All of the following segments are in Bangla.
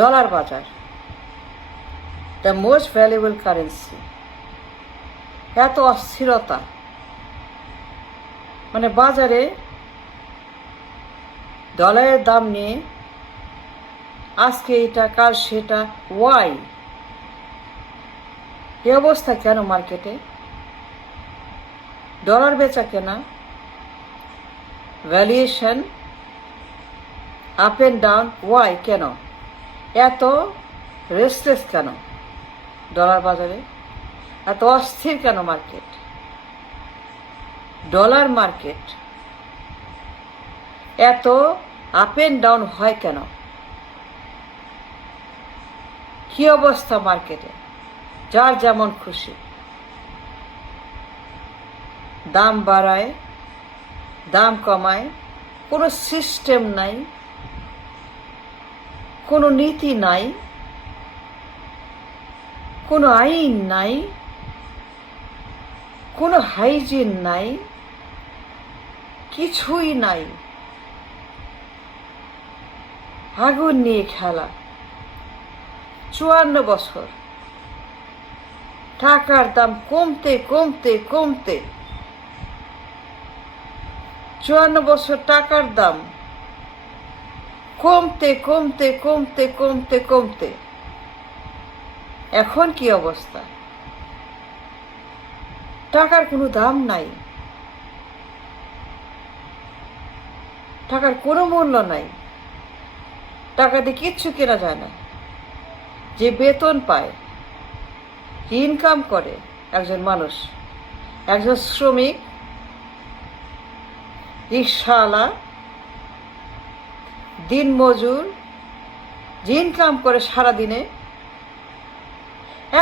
ডলার বাজার, দ্য মোস্ট ভ্যালুয়েবল কারেন্সি। এত অস্থিরতা, মানে বাজারে ডলারের দাম নিয়ে আজকে এটা কাল সেটা, ওয়াই এ অবস্থা কেন? মার্কেটে ডলার বেচা কেনা, valuation up and down, why কেন? এত রেস্টলেস কেন ডলার বাজারে? এত অস্থির কেন মার্কেট? ডলার মার্কেট এত আপ অ্যান্ড ডাউন হয় কেন? কি অবস্থা মার্কেটে? যার যেমন খুশি দাম বাড়ায়, দাম কমায়, কোনো সিস্টেম নাই, কোনো নীতি নাই, কোনো আইন নাই, কোনো হাইজিন নাই, কিছুই নাই। আগুন নিয়ে খেলা। 54 বছর টাকার দাম কমতে কমতে কমতে, 54 বছর টাকার দাম কমতে কমতে কমতে কমতে কমতে এখন কি অবস্থা? টাকার কোনো দাম নাই, টাকার কোনো মূল্য নাই, টাকা দিয়ে কিচ্ছু কেনা যায় না। যে বেতন পায়, ইনকাম করে একজন মানুষ, একজন শ্রমিক, রিক্সাওয়ালা, দিনমজুর, যে ইনকাম করে সারাদিনে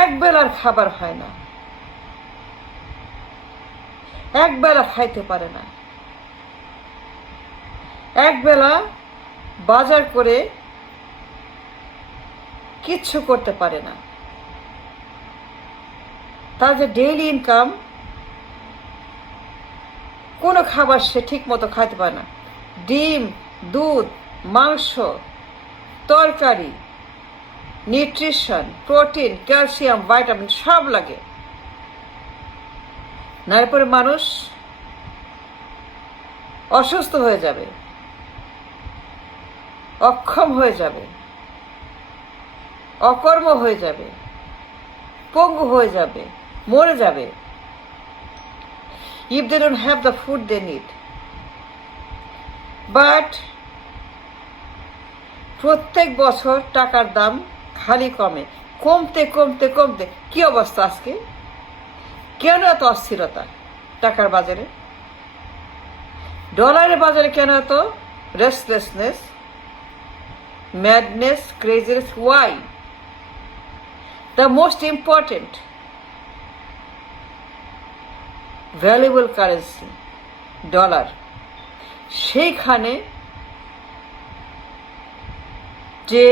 এক বেলার খাবার হয় না, এক বেলা খাইতে পারে না, এক বেলা বাজার করে কিচ্ছু করতে পারে না। তার যে ডেইলি ইনকাম, কোনো খাবার সে ঠিক মতো খাইতে পারে না। ডিম, দুধ, মাংস, তরকারি, নিউট্রিশন, প্রোটিন, ক্যালসিয়াম, ভাইটামিন সব লাগে। না এরপরে মানুষ অসুস্থ হয়ে যাবে, অক্ষম হয়ে যাবে, অকর্ম হয়ে যাবে, পঙ্গু হয়ে যাবে, মরে যাবে, if they don't have the food they need. But প্রত্যেক বছর টাকার দাম খালি কমে, কমতে কমতে কমতে কি অবস্থা আজকে? কেন এত অস্থিরতা টাকার বাজারে? ডলারের বাজারে কেন এত restlessness, madness, craziness? Why? The most important valuable currency dollar, সেইখানে যে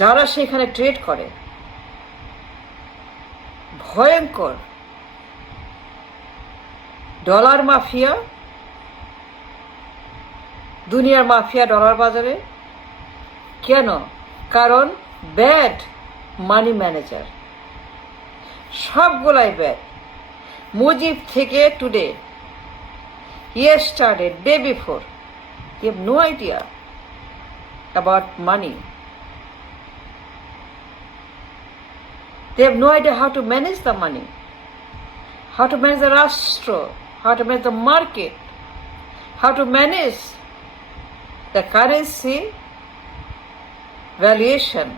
যারা সেখানে ট্রেড করে, ভয়ঙ্কর ডলার মাফিয়া, দুনিয়ার মাফিয়া ডলার বাজারে। কেন? কারণ ব্যাড মানি ম্যানেজার, সবগুলাই ব্যাড। মুজিব থেকে today, yesterday, day before, you have no idea about money. They have no idea how to manage the money, how to manage the rashtra, how to manage the market, how to manage the currency valuation.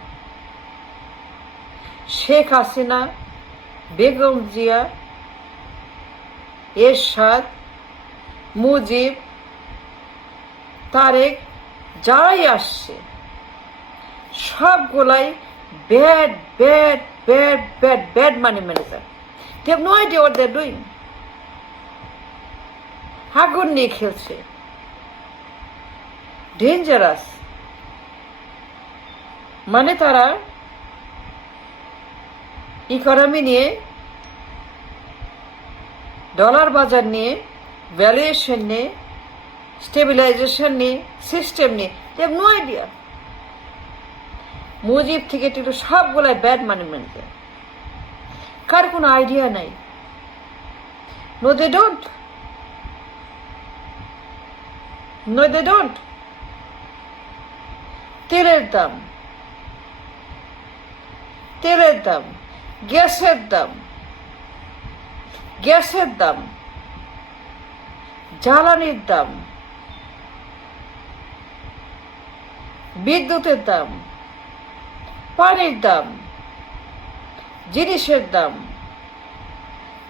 Sheikh Hasina, Begum Zia, Ershad, Mujib, Tarek, যারাই আসছে সবগুলাই bad bad bad bad bad money manager. They have no idea what they're doing. আগুন নিয়ে খেলছে, ডেঞ্জারাস। মানে তারা ইকোনমি নিয়ে, ডলার বাজার নিয়ে, ভ্যালুয়েশন নিয়ে স্টেবিলাইজেশন নিয়ে, সিস্টেম নিয়ে, they have no idea. Mujib থেকে টিটু সবগুলাই ব্যাড মানি ম্যানেজার, কার কোনো আইডিয়া নাই। No they don't, no they don't. তেলের দাম, তেলের দাম, গ্যাসের দাম, গ্যাসের দাম, জ্বালানির দাম, বিদ্যুতের দাম, পানির দাম, জিনিসের দাম,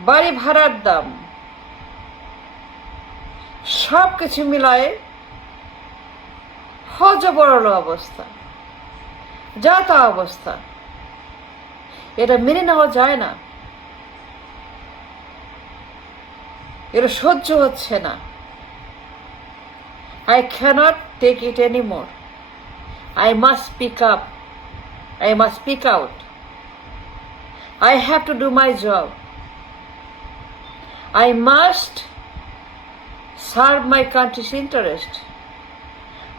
বাড়ি ভাড়ার দাম, সব কিছু মিলায়ে হজবরল অবস্থা, যা তা অবস্থা। এটা মেনে নেওয়া যায় না, এটা সহ্য হচ্ছে না। I cannot take it anymore. I must speak up. I must speak out. I have to do my job. I must serve my country's interest.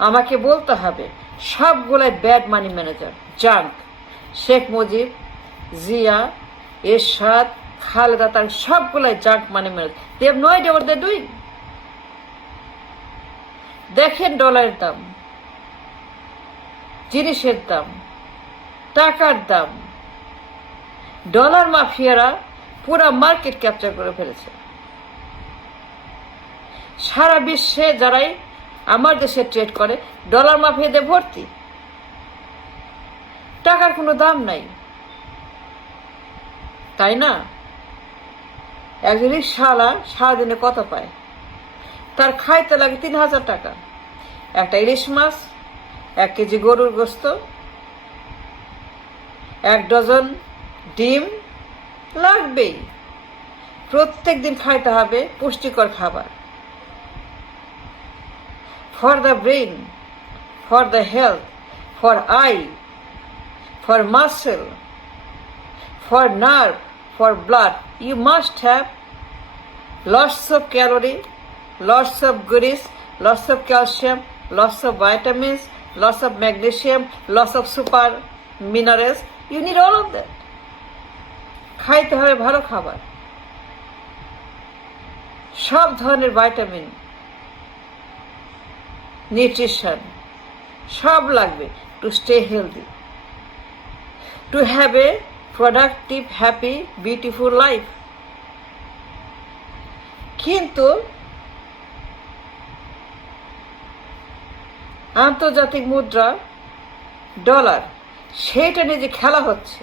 আমাকে বলতে হবে সবগুলাই bad money manager, junk. Sheikh Mujib, Zia, এরশাদ, খালেদা, তার সবগুলাই junk money manager. They have no idea what they're doing. দেখেন ডলারের দাম, জিনিসের দাম, টাকার দাম। ডলার মাফিয়ারা পুরো মার্কেট ক্যাপচার করে ফেলেছে। সারা বিশ্বে যারাই আমার দেশে ট্রেড করে ডলার মাফিয়াদের ভর্তি। টাকার কোনো দাম নাই, তাই না? একজন রিকশাওয়ালা সারাদিনে কত পায়? তার খাইতে লাগে ৩,০০০ টাকা। একটা ইলিশ মাছ, 1 কেজি গরুর গোস্ত, 1 ডজন ডিম লাগবেই। প্রত্যেক দিন খাইতে হবে পুষ্টিকর খাবার। For the brain, for the health, for eye, for muscle, for nerve, for blood, you must have lots of calorie, lots of goodies, lots of calcium, lots of vitamins, lots of magnesium, lots of super minerals. You need all of that. খাইতে হবে ভালো খাবার, সব ধরনের ভাইটামিন, নিউট্রিশন সব লাগবে to stay healthy, to have a productive, happy, beautiful life. কিন্তু আন্তর্জাতিক মুদ্রা ডলার, সেটা নিয়ে যে খেলা হচ্ছে,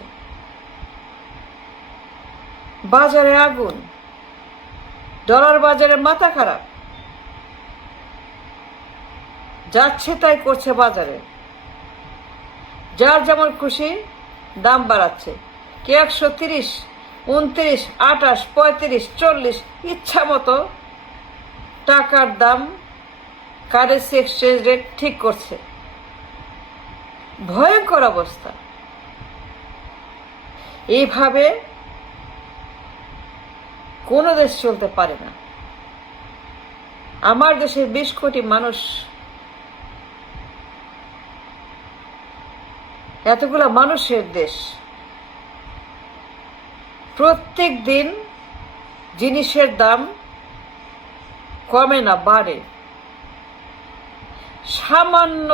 বাজারে আগুন, ডলার বাজারে মাথা খারাপ, যাচ্ছে তাই করছে বাজারে, যার যেমন খুশি দাম বাড়াচ্ছে। কে 130, 29, 28, 35, 40 ইচ্ছা মতো টাকার দাম, কারেন্সি এক্সচেঞ্জ রেট ঠিক করছে। ভয়ঙ্কর অবস্থা। এইভাবে কোনো দেশ চলতে পারে না। আমার দেশের 20 কোটি মানুষ, এতগুলো মানুষের দেশ, প্রত্যেক দিন জিনিসের দাম কমে না, বাড়ে। সামান্য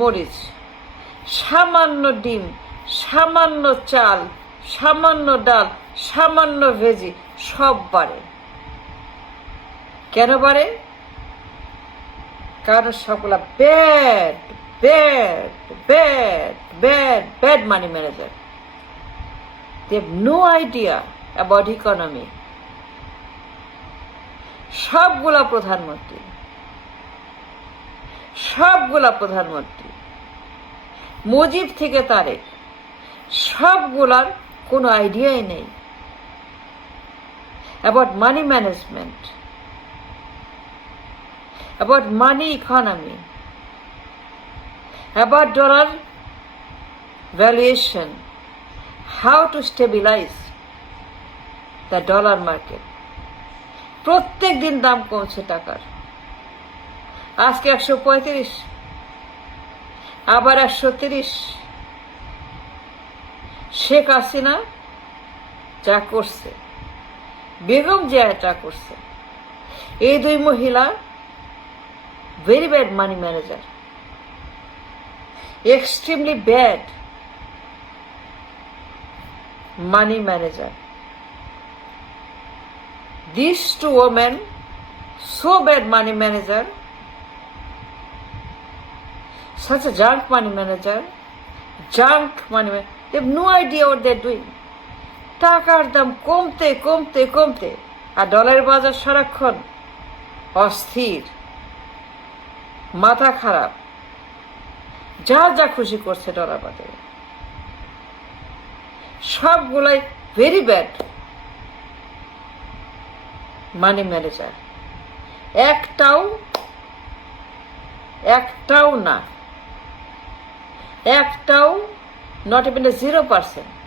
মরিচ, সামান্য ডিম, সামান্য চাল, সামান্য ডাল, সামান্য ভেজি, সব বাড়ে। কেন বাড়ে? কারণ সবগুলা bad bad bad bad bad money manager. They have no idea about economy. সবগুলা প্রধানমন্ত্রী, সবগুলা প্রধানমন্ত্রী, মুজিব থেকে তারেক, সবগুলার কোনো আইডিয়াই নেই about money management, about money economy, about dollar valuation, how to stabilize the dollar market. প্রত্যেক দিন দাম কমছে টাকার, আজকে 135, আবার 130। শেখ হাসিনা যা করছে, বেগম জিয়া যা করছে, এই দুই মহিলা very bad money manager, extremely bad money manager. These two women, so bad money manager, such a junk money manager, they have no idea what they're doing. টাকার দাম কমতে কমতে কমতে, আর ডলারের বাজার সারাক্ষণ অস্থির, মাথা খারাপ, যা যা খুশি করছে ডলার বাজারে, সবগুলাই ভেরি ব্যাড মানি ম্যানেজার। একটাও না, একটাও, নট ইভেন 0%।